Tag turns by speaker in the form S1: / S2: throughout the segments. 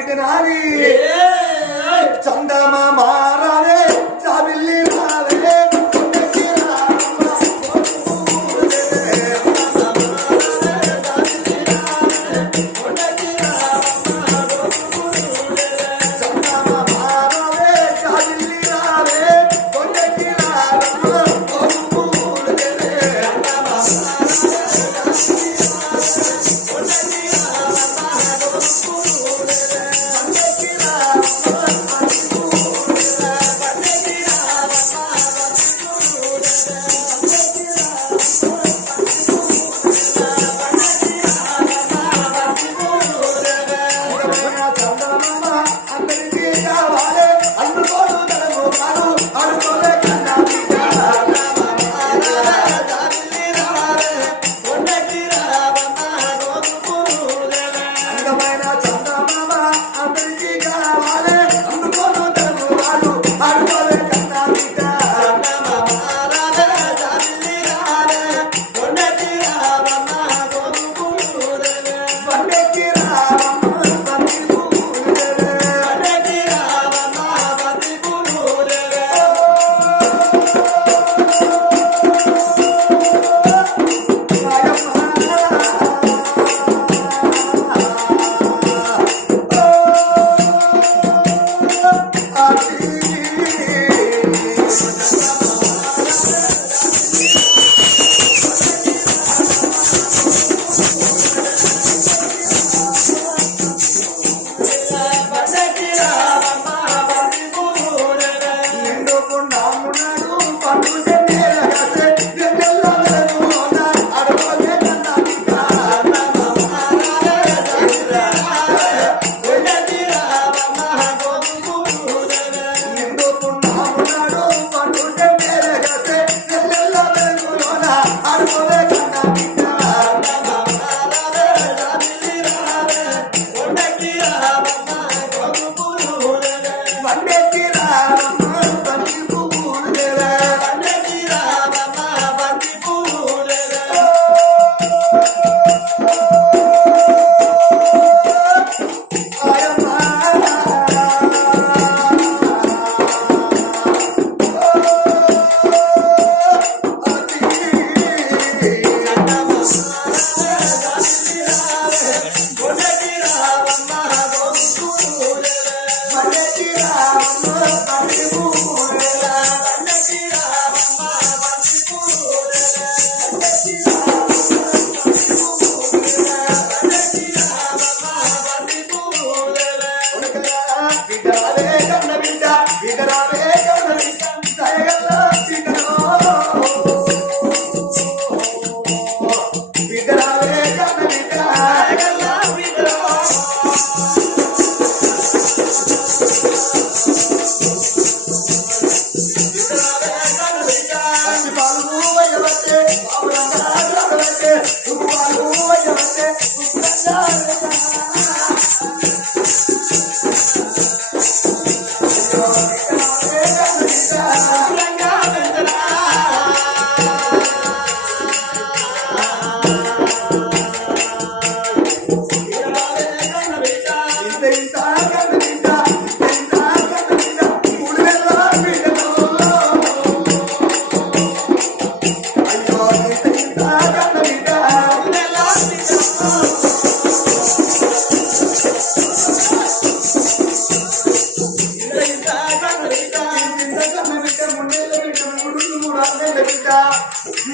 S1: బిడ్డ నాది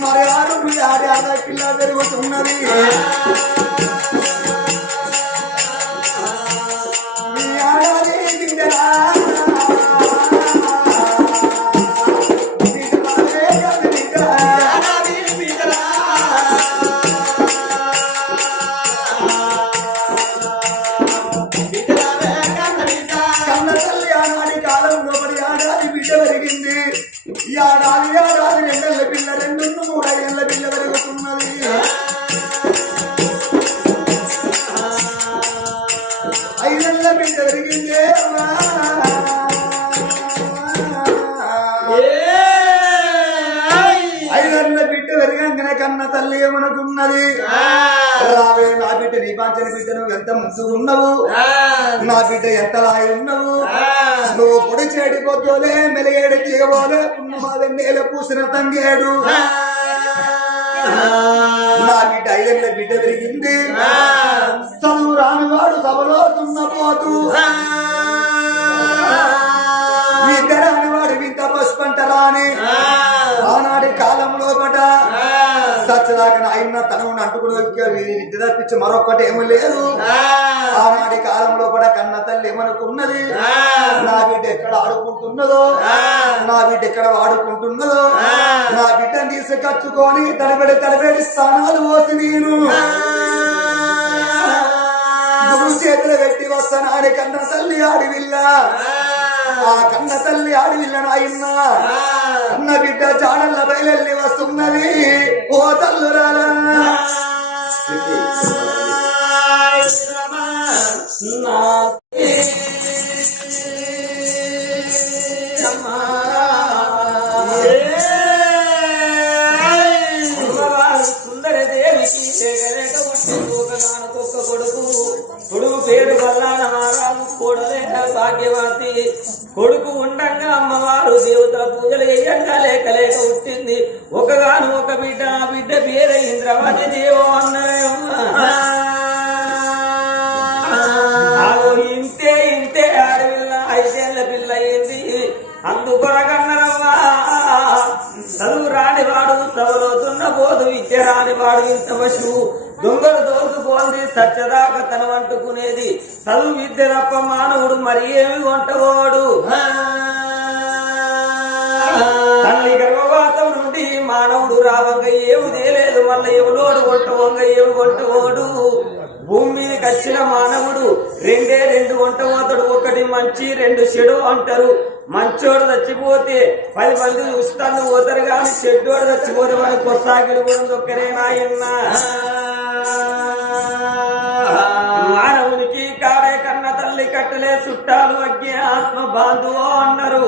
S1: మరి ఆరు మీ ఆడి ఆదాయ పిల్ల జరుగుతున్నది రావే నా బిడ్డ ఎంత ఉన్నావు నా బిడ్డ ఎంతలా ఉన్నావు నువ్వు పొడి చేడి పొద్దులే మెలిగేడు దిగబోలే పున్నమా వెన్నెల పూసిన తంగేడు. నా బిడ్డ ఐదేళ్ళ బిడ్డ పెరిగింది. చదువు రానివాడు సభలో దున్నపోతూ సచ్చదాకా ఆయన తనను అంటుకుని విద్య తప్పించి మరొక్కటి ఏమీ లేదు. ఆనాటి కాలంలో కూడా కన్న తల్లి ఏమనుకున్నది? నా బిడ్డ ఎక్కడ ఆడుకుంటున్నదో? నా బిడ్డ ఎక్కడ వాడుకుంటున్నదో? నా బిడ్డను తీసుకచ్చుకొని తలబెడి తలబెడి స్థానాలు పోసి నేను. గురు చేతులు పెట్టి వస్తానాని కన్న తల్లి ఆడివిల్ల ఆ కన్న తల్లి ఆడివిల్ల నాయన్న కన్న బిడ్డ జాడల్ల బయలెల్లి వస్తున్నది. ఓ తల్లురాలా.
S2: సుందర దేవికి లేగలేక పుట్టింది ఒకగానొక్క కొడుకు. కొడుకు పేరు బల్లాన కూడలే భాగ్యవతి. కొడుకు ఉండంగా అమ్మవారు దేవతల పూజలు వేయంగా లేక లేక పుట్టింది. ఒకగాను ఒక బిడ్డ ఆ బిడ్డ పేరే ఇంద్రవతి దేవో అన్నారేమో ఇంతే ఇంతే ఆడపిల్ల ఐదేళ్ళ పిల్ల అయింది. అందుకొరకన్నరమ్మా చదువు రాని వాడు సవలోతున్న పోదు విద్య రాని వాడు ఇంత పశువు. దొంగలు దోచుకోంది సత్యదాక తన వంటుకునేది. చదువు విద్య తప్ప మానవుడు మరి ఏమి వంటవాడు? తల్లి గర్భవాసం నుండి మానవుడు రావంగ ఏమి తేలేదు మళ్ళీ ఎవలోడు వంటవంగ ఏమి వంటవాడు భూమి మీదకి వచ్చిన మానవుడు రెండే రెండు వంటవాతడు ఒకటి మంచి రెండు చెడు అంటారు. మంచోడు చచ్చిపోతే పది మంది చూస్తాను పోతారు కానీ చెడ్డోడు చచ్చిపోతే మనకు కొసాగిలు కూడా ఒక్కరే నాయన్నా. మానవునికి కాడే కన్న తల్లి కట్టలే చుట్టాలు అగ్గి ఆత్మ బాంధువు అన్నారు.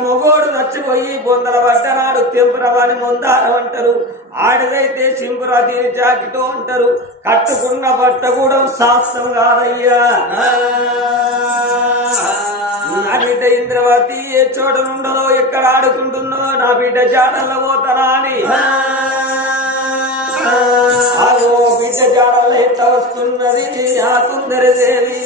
S2: మొగోడు నచ్చిపోయి బొందల పడ్డనాడు తెంపురవాని మొందారం అంటారు. ఆడిదైతే సింపురా దీని జాకెట్ అంటారు. కట్టుకున్న బట్ట కూడా శాస్త్రం కాదయ్యా. నా బిడ్డ ఇంద్రవతి ఏ చోట ఉండదో ఎక్కడ ఆడుకుంటుందో నా బిడ్డ జాడల్లో పోతానా అని. బిడ్డ జాడలు ఎట్లా వస్తున్నది? ఆ సుందరదేవి.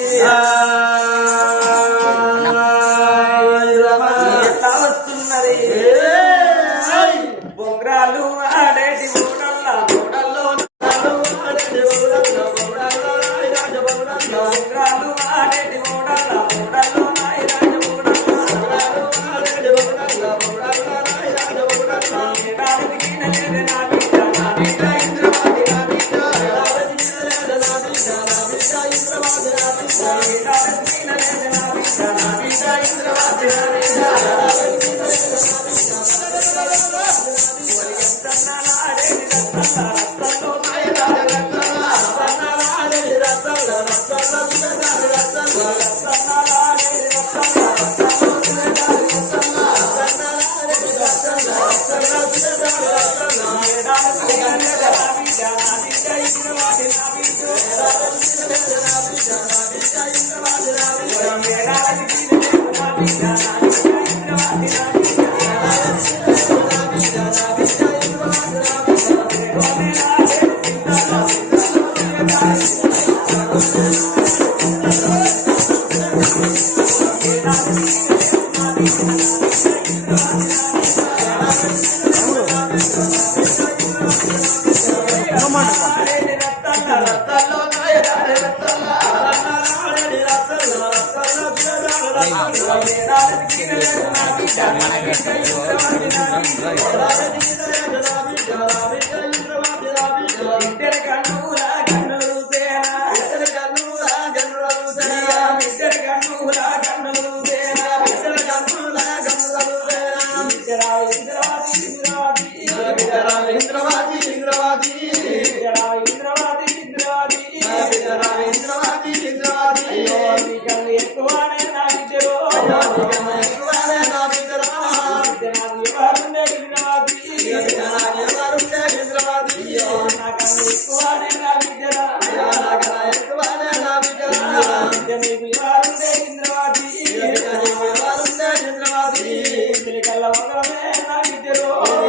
S2: Yes. ఇద్దరు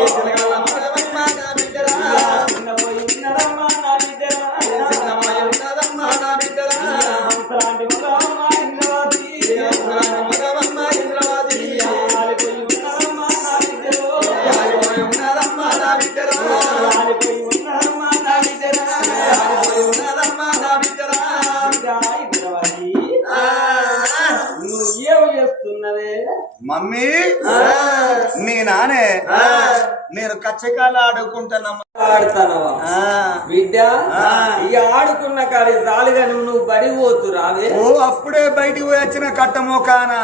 S1: ಜನಗಳು నేను ఆడుకుంటున్నాం
S2: ఆడుతానవా. బిడ్డ ఇక ఆడుకున్న కాడి చాలుగా నువ్వు నువ్వు బడి పోతు రావే
S1: ఓ అప్పుడే బయటికి పోయి వచ్చిన కట్టమోకానా.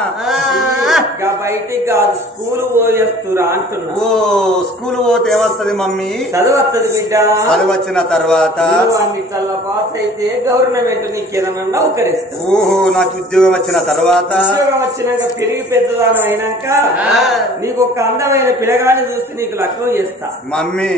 S2: ఇక బయటికి కాదు స్కూల్ పోయేస్తురా అంటున్నా.
S1: ఓ స్కూల్ పోతే ఏమొస్తుంది మమ్మీ?
S2: చదవత్తది బిడ్డ.
S1: చదువు వచ్చిన తర్వాత.
S2: నువ్వు అన్నిట్లలో పాస్ అయితే గవర్నమెంట్ నీకు ఏదైనా నౌకరిస్తా.
S1: ఓహో నాకు ఉద్యోగం వచ్చిన తర్వాత.
S2: ఉద్యోగం వచ్చినాక పెరిగి పెద్దదానం అయినాక నీకు ఒక అందమైన పిల్లగాని చూస్తే నీకు లగ్నం చేస్తా.
S1: మమ్మీ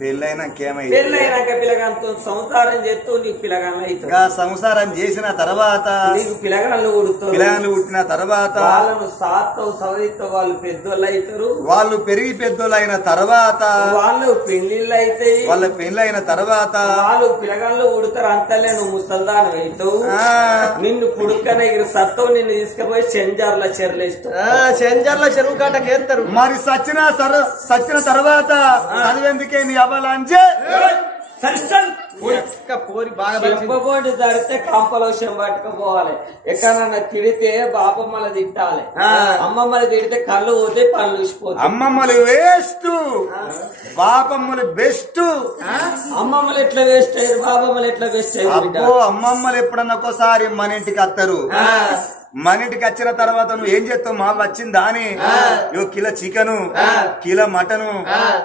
S1: పెళ్ళైనాక ఏమైంది
S2: పెళ్ళైనాక పిల్లగానితో సంసారం చేస్తూ నీకు పిల్లగాళ్ళు అవుతావు
S1: ఇంకా సంసారం చేసిన తర్వాత
S2: నీకు పిల్లగాళ్ళు ఉడుతావు
S1: పిల్లలు పుట్టిన తర్వాత
S2: వాళ్ళను సాత్తావు సవరిస్తావు వాళ్ళు పెద్దోళ్ళు అవుతారు.
S1: వాళ్ళు పెరిగి పెద్దోళ్ళు అయిన తర్వాత
S2: వాళ్ళు పెళ్ళిళ్ళు అయితాయి
S1: వాళ్ళ పెళ్ళైన తర్వాత
S2: వాళ్ళు పిల్లగాళ్ళు ఉడతారు అంతలే నువ్వు ముసల్దానం అవుతావు. నిన్ను పుడుకన సత్తావు నిన్ను తీసుకుపోయి చెంజార్ల చెర్లేస్తావు
S3: ఆ, చెంజర్ల చెరువు కాటకి ఏస్తారు
S1: మరి సచ్చిన సర సచ్చిన తర్వాత చదివేందుకే నీ
S3: బలిసింది.
S2: చెంపబోటి జరిగితే కంపలో చెంబట్టుకుపోవాలి ఎక్కడన్నా తిడితే బాపమ్మల తిట్టాలి. అమ్మమ్మలు తిడితే కళ్ళు పోతే పళ్ళు ఊసిపోతాయి
S1: అమ్మమ్మలు వేస్ట్. బాపమ్మలు బెస్ట్.
S2: అమ్మమ్మలు ఎట్లా వేస్ట్ అయ్యారు? బాబమ్మలు ఎట్లా వేస్ట్ అయ్యారు?
S1: అమ్మమ్మలు ఎప్పుడన్నా ఒకసారి మన ఇంటికి వస్తారు. మన ఇంటికి వచ్చిన తర్వాత నువ్వు ఏం చేస్తావు? మా వచ్చిందా అని? ఓ కిలో చికెను కిలో మటను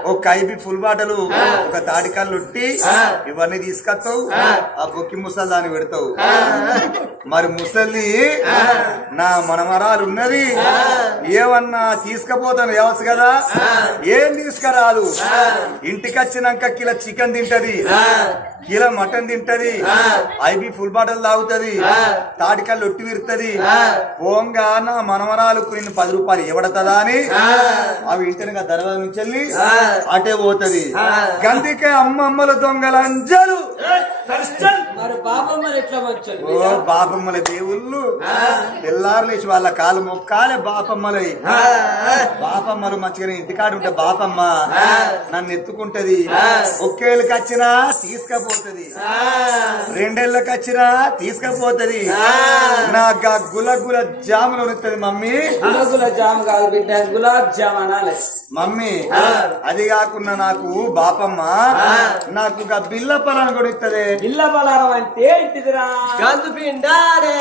S1: ఒక కైబి ఫుల్ బాటలు ఒక తాటికాయలు ఉట్టి ఇవన్నీ తీసుకొస్తావు ఆ. బొక్కి ముసలి దాన్ని పెడతావు. మరి ముసలి నా మనమరాలు ఉన్నది ఏమన్నా తీసుకపోతాను వ్యవస్థ కదా? ఏం తీసుకురాదు? ఇంటికి వచ్చినాక కిలో చికెన్ తింటది. కిలో మటన్ తింటది. ఐబి ఫుల్ బాటిల్ తాగుతది. తాటికల్లు ఒట్టి విరుతుంది. పోంగా నా మనమరాలు కొన్ని పది రూపాయలు ఇవ్వడతదా అని అవి ఇంటినగా దర్వాజ నుంచి వెళ్ళి అటే పోతది. గందుకే అమ్మమ్మల దొంగలంజలు. ఓ బాపమ్మల దేవుళ్ళు. తెల్లారు లేచి వాళ్ళ కాలు మొక్కాలే బాపమ్మలై. బాపమ్మలు మంచిగా ఇంటికాడు ఉంటే బాపమ్మ నన్ను ఎత్తుకుంటది. ఒక్కేళ్ళకి వచ్చినా తీసుకపోతది రెండేళ్ళకి వచ్చినా తీసుకపోతది. నా గా గుల గుల జాములు ఉరుతుంది మమ్మీ.
S2: గులగుల జామ్ కాదు బిడ్డ గులాబ్ జామ్ అనాలి.
S1: మమ్మీ అది కాకుండా నాకు బాపమ్మ నాకు గా బిల్ల పొలాన్ని కూడా ఇస్తుంది.
S2: ఇళ్ళ బలారం అంటే ఇంటిదిరా
S3: పిండారే.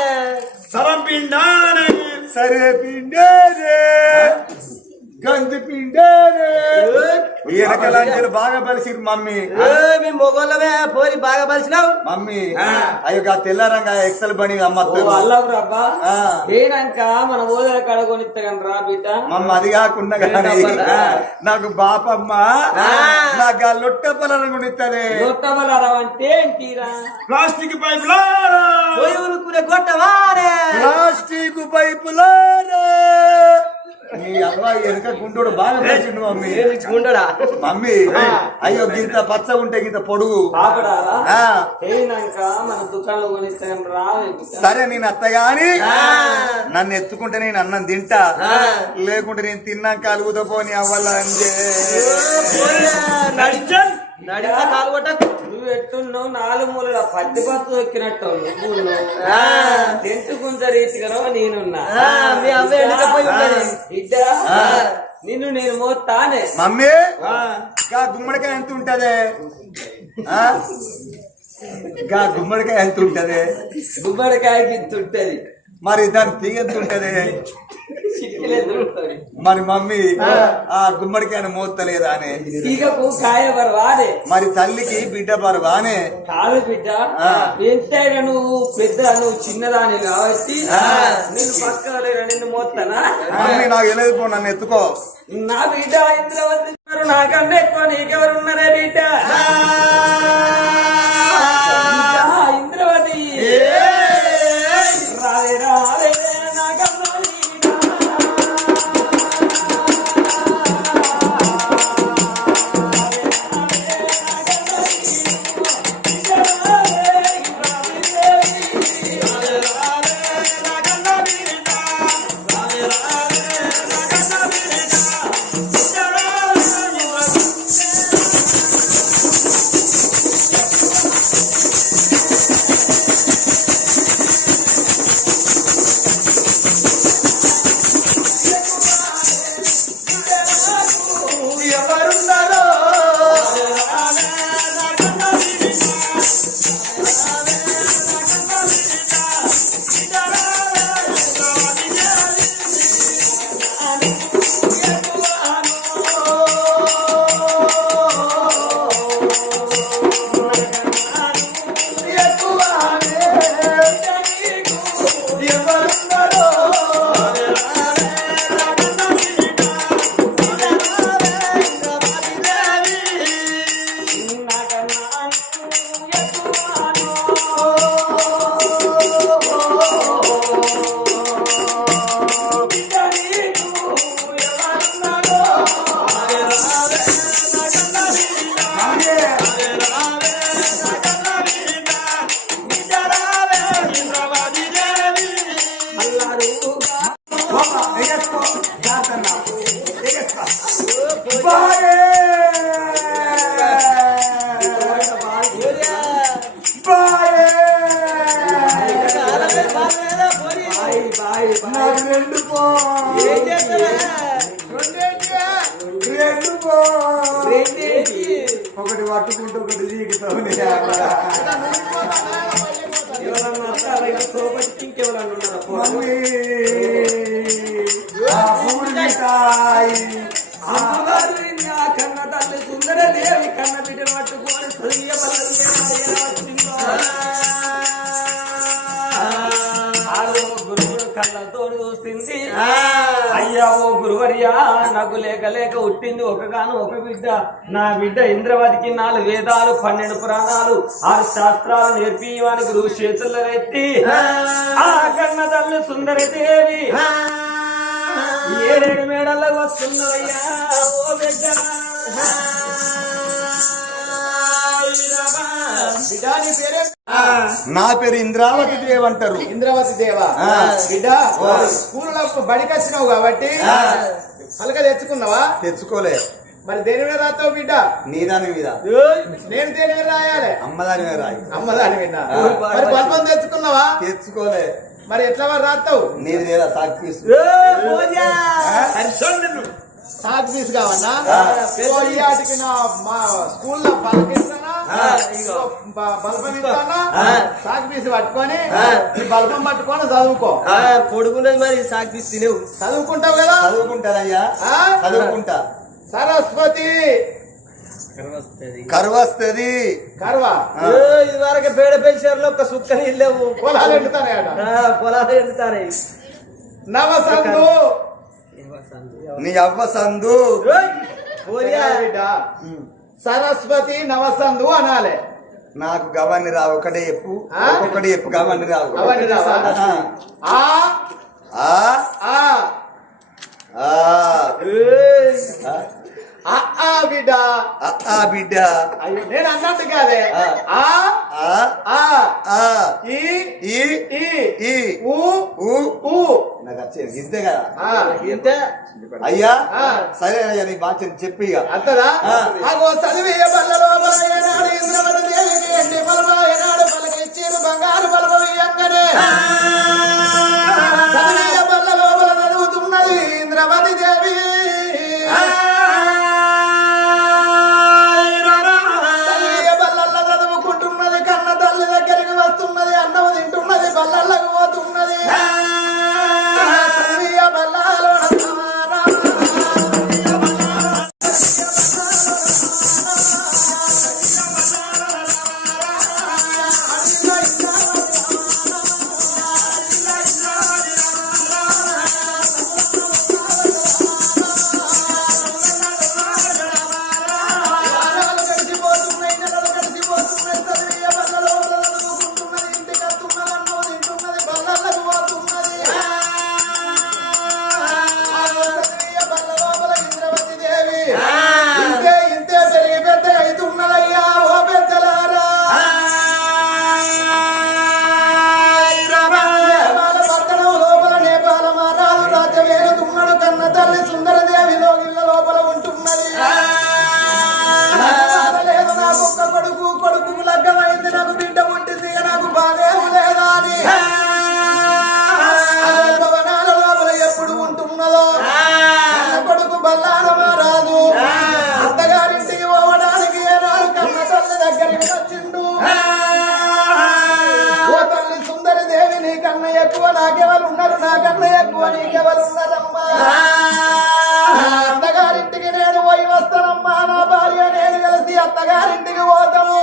S1: సరే పిండేరే గంది పిండేరే. వెనకలంచెలు బాగా బలిసిరు మమ్మీ.
S3: మీ మొగోళ్ళమే పోరి బాగా బలిసినావు.
S1: మమ్మీ అయ్యో తెల్లారంగా ఎక్సల్
S2: రబ్బా
S1: ఆ.
S2: పోయినాక మన ఓదర కడగొనిస్తాగని రా బిడ్డ
S1: మమ్మ అది కాకుండా నాకు బాపమ్మ నాకు ఆ లొట్ట పొలాన్ని కూడా ఇస్తుంది
S2: గొట్ట బలారం అంటే ఏంటిరా?
S1: ప్లాస్టిక్ పైపుల
S3: గొట్టవారే
S1: ప్లాస్టిక్ పైపులారా వెనక బాగా పెంచిండు మమ్మీ.
S3: గుండడా
S1: మమ్మీ అయ్యో గింత పచ్చ ఉంటే గింత పొడుగు. సరే నేను అత్తగాని నన్ను ఎత్తుకుంటే నేను అన్నం తింటా. లేకుంటే నేను తిన్నాక అలుగుతో పోని అవ్వాల
S3: నడిచా నడిచా కాలు కొట్టకు.
S2: నువ్వు ఎట్టున్నావు నాలుగు మూలల పత్తి పత్తు ఎక్కినట్టు నువ్వు గుంజ రీతిగా నేనున్నా. నిన్ను నేను మోస్తానే
S1: మమ్మీ గా గుమ్మడికాయ ఎంత ఉంటదే? ఆ? గా గుమ్మడికాయ ఎంత ఉంటదే?
S2: గుమ్మడికాయకి తుంటది
S1: మరి దాని తీగ ఎంత ఉంటదే
S2: చిక్కిలే తుంటది
S1: మరి మమ్మీ ఆ. గుమ్మడికాయను మోస్తలేదా అని. మరి తల్లికి బిడ్డ బరువానే.
S2: కాదు బిడ్డ ఎంతైనా నువ్వు పెద్ద నువ్వు చిన్నదాని కాబట్టి నేను పక్కన నిన్ను మోస్తానా
S1: మమ్మీ నాకు పో నన్ను ఎత్తుకో.
S2: నా బిడ్డ ఇంద్రవతి నాకన్నా ఎక్కువ నీకెవరు ఉన్నారే బిడ్డ
S1: మిఠాయి.
S2: అమ్మవారు నా కన్న తల్లి సుందరదేవి కన్న బిడ్డను పట్టుకొని కళ్ళతో చూసింది. అయ్యా ఓ గురువర్యా నాకు లేక లేక ఉట్టింది ఒక గాను ఒక బిడ్డ. నా బిడ్డ ఇంద్రవతికి నాలుగు వేదాలు పన్నెండు పురాణాలు ఆరు శాస్త్రాలు నేర్పియమని గురువు చేతుల్లో పెట్టి ఆ. కన్న తల్లి సుందరదేవి ఏడేడు మేడల్లో వస్తున్నదయ్యా ఓ బిడ్డ
S1: నా పేరు ఇంద్రావతి దేవ్ అంటారు.
S4: ఇంద్రవతి దేవ. బిడ్డ స్కూల్లో బడికి వచ్చినావు కాబట్టి పలక తెచ్చుకున్నావా?
S1: తెచ్చుకోలే.
S4: మరి దేని మీద రాస్తావు బిడ్డ?
S1: నీదాని మీద.
S4: నేను దేని మీద రాయాలి?
S1: అమ్మదాని మీద రాయి.
S4: అమ్మ దాని మీద. మరి బల్బం తెచ్చుకున్నావా?
S1: తెచ్చుకోలే.
S4: మరి ఎట్లా మరి రాస్తావు?
S1: నీది లేదా సాక్షి
S4: సాక్ పీస్ కావన్నా ఆటికి నా మా స్కూల్లో పలకిస్తానా? బల్బం ఇస్తానా? సాక్ పీస్ పట్టుకొని బల్బం పట్టుకొని చదువుకో.
S3: పొడుగున్నది మరి సాకి తీసి తినేవు.
S4: చదువుకుంటావు కదా?
S1: చదువుకుంటానయ్యా.
S4: ఆ?
S1: చదువుకుంటా.
S4: సరస్వతి! కర్వా.
S1: ఆ.
S3: ఇది వరకు పేడ పెంచారులో ఒక సుక్క నీళ్ళు లేవు
S4: పొలాలు ఎండుతానయట.
S3: ఆ, పొలాలు ఎండుతారే
S4: నవసందు.
S1: నీ అవ్వ సందు
S4: సరస్వతి నవసందు అనాలే.
S1: నాకు గవాన్ని రావు ఒకటే చెప్పు? ఒకటి చెప్పు గవాన్ని
S4: అవన్నీ రావా?
S1: ఆ.
S4: ఆ
S1: ఆ
S4: బిడ్డ.
S1: బిడ్డ.
S4: అయ్యో నేను అన్నట్టు కాదే.
S1: ఆ.
S4: ఆ
S1: ఆ.
S4: ఈ
S1: ఈ.
S4: ఈ.
S1: ఈ.
S4: ఊ.
S1: ఊ.
S4: ఊ.
S1: నాకు వచ్చేది ఇంతే కదా?
S4: ఆ ఇంతే
S1: అయ్యా. సరే అయ్యా నీ బాధ్యత చెప్పి ఇక.
S4: అగో చదివి బల్లలో బలయనాడు పలకిచ్చిరు బంగారు చదివి అత్తగారింటికి పోతాము.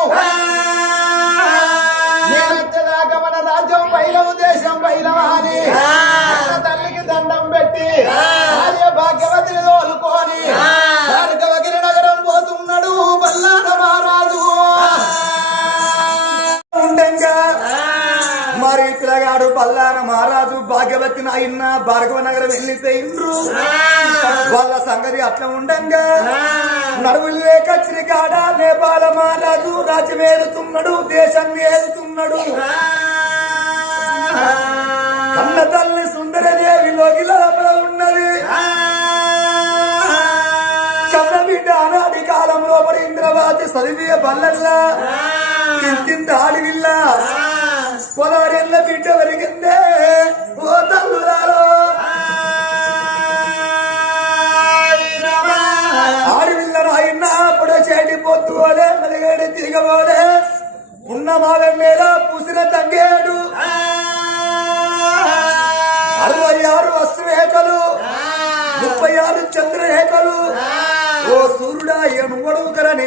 S4: నేను వచ్చేదాకా మన రాజ్యం బయలవు దేశం అన్న తల్లికి దండం పెట్టి భార్య భాగ్యవతిని తోలుకొని భార్గవగిరి నగరం పోతున్నాడు బల్లాన మహారాజు.
S1: పిల్లగాడు పల్లాన మహారాజు భాగ్యవతి నాయన్న భార్గవ నగరం వెళ్ళిపోయిండ్రు వాళ్ళ సంగతి అట్లా ఉండంగా. నడువులు లేక శ్రీకాడ నేపాల మహారాజు రాజ్యం ఏలుతున్నాడు దేశాన్ని ఏలుతున్నాడు. కన్న తల్లి సుందరదేవి లోకి లోపల ఉన్నది. చంద్రబిడ్డ ఆనాటి కాలం లోపల ఇంద్రవాతి సరివియ బల్లల్లా ఇంతింత ఆడివిల్ల. పొలారెల్ల బిడ్డ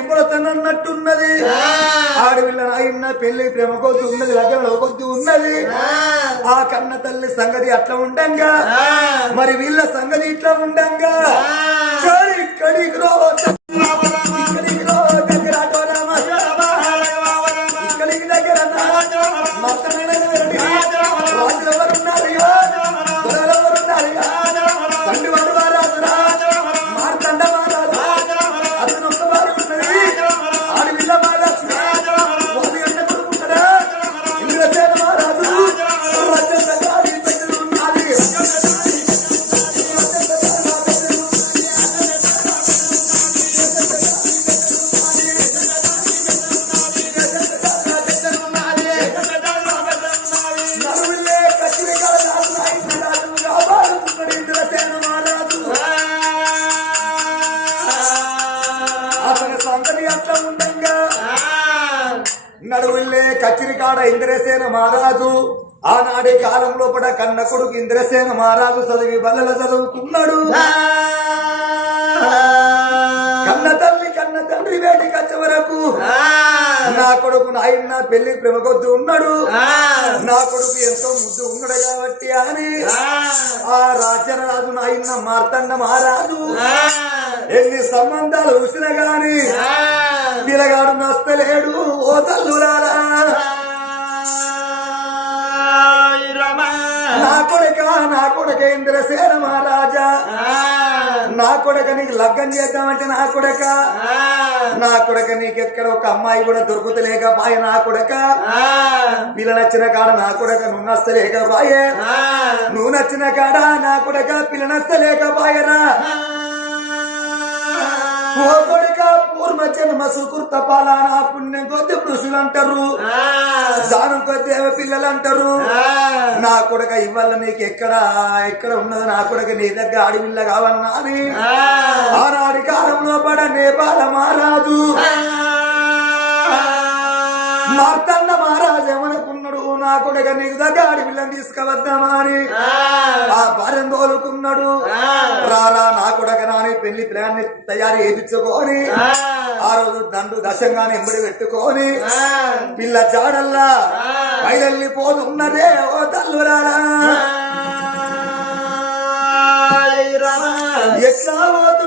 S1: నింబడతనన్నట్టున్నది ఆడవిల్ల నాయన్న పెళ్ళి ప్రేమ కొద్ది ఉన్నది లగ్న కొద్ది ఉన్నది. ఆ. కన్న తల్లి సంగతి అట్లా ఉండంగా. మరి వీళ్ళ సంగతి ఇట్లా ఉండంగా. చడి మహారాజు ఆనాడే కాలంలో పడ కన్న కొడుకు ఇంద్రసేన మహారాజు చదివి బల్లల చదువుకున్నాడు. కన్న తల్లి కన్న తండ్రి వేటికి వచ్చే వరకు నా కొడుకు నాయన పెళ్ళి ప్రేమకొద్దు ఉన్నాడు. నా కొడుకు ఎంతో ముద్దు ఉన్నాడు కాబట్టి అని ఆ! రాజ్యరాజు నాయన మార్తండ మహారాజు ఎన్ని సంబంధాలు గాని పిల్లగాడు నస్తలేడు. ఓ తల్లురారా నా కొడుక నా కొడుక ఇంద్రసేన మహారాజా. నా కొడుక నీకు లగ్గం చేద్దామంటే నా కొడుక? నా కొడుక నీకెక్కడ ఒక అమ్మాయి కూడా దొరుకుతలేకపాయే నా కొడుక? పిల్ల నచ్చిన కాడ నా కొడుక నువ్వు నచ్చలేకపాయే నువ్వు నచ్చిన కాడ నా కొడుక పిల్ల నచ్చలేకపాయరా ఓ కొడుక పూర్వ జన్మ సుకృత పాలన పుణ్యం కొద్ది పురుషులు అంటారు దానం కొద్ది ఏమో పిల్లలు అంటారు నా కొడుక ఇవాళ నీకు ఎక్కడ ఎక్కడ ఉన్నదో నా కొడుక నీ దగ్గర అడవిల్ల కావన్నా అని ఆనాటి కాలంలో పడ నేపాల మహారాజు. మార్తండ మహారాజు ఏమనుకున్నాడు? నా కొడుక నీకు దగ్గర అడవిల్లని తీసుకువద్దామా అని. ఆ. భార్య తోలుకున్నాడు. రారా నా కొడక నాని పెళ్ళి ప్లాన్ తయారు చేయించుకొని. ఆ రోజు దండు దశంగానే ఎంబడి పెట్టుకొని పిల్ల చాడల్లా బయలుపోతున్నదే ఓ తల్లురారా ఎట్లా పోతున్నా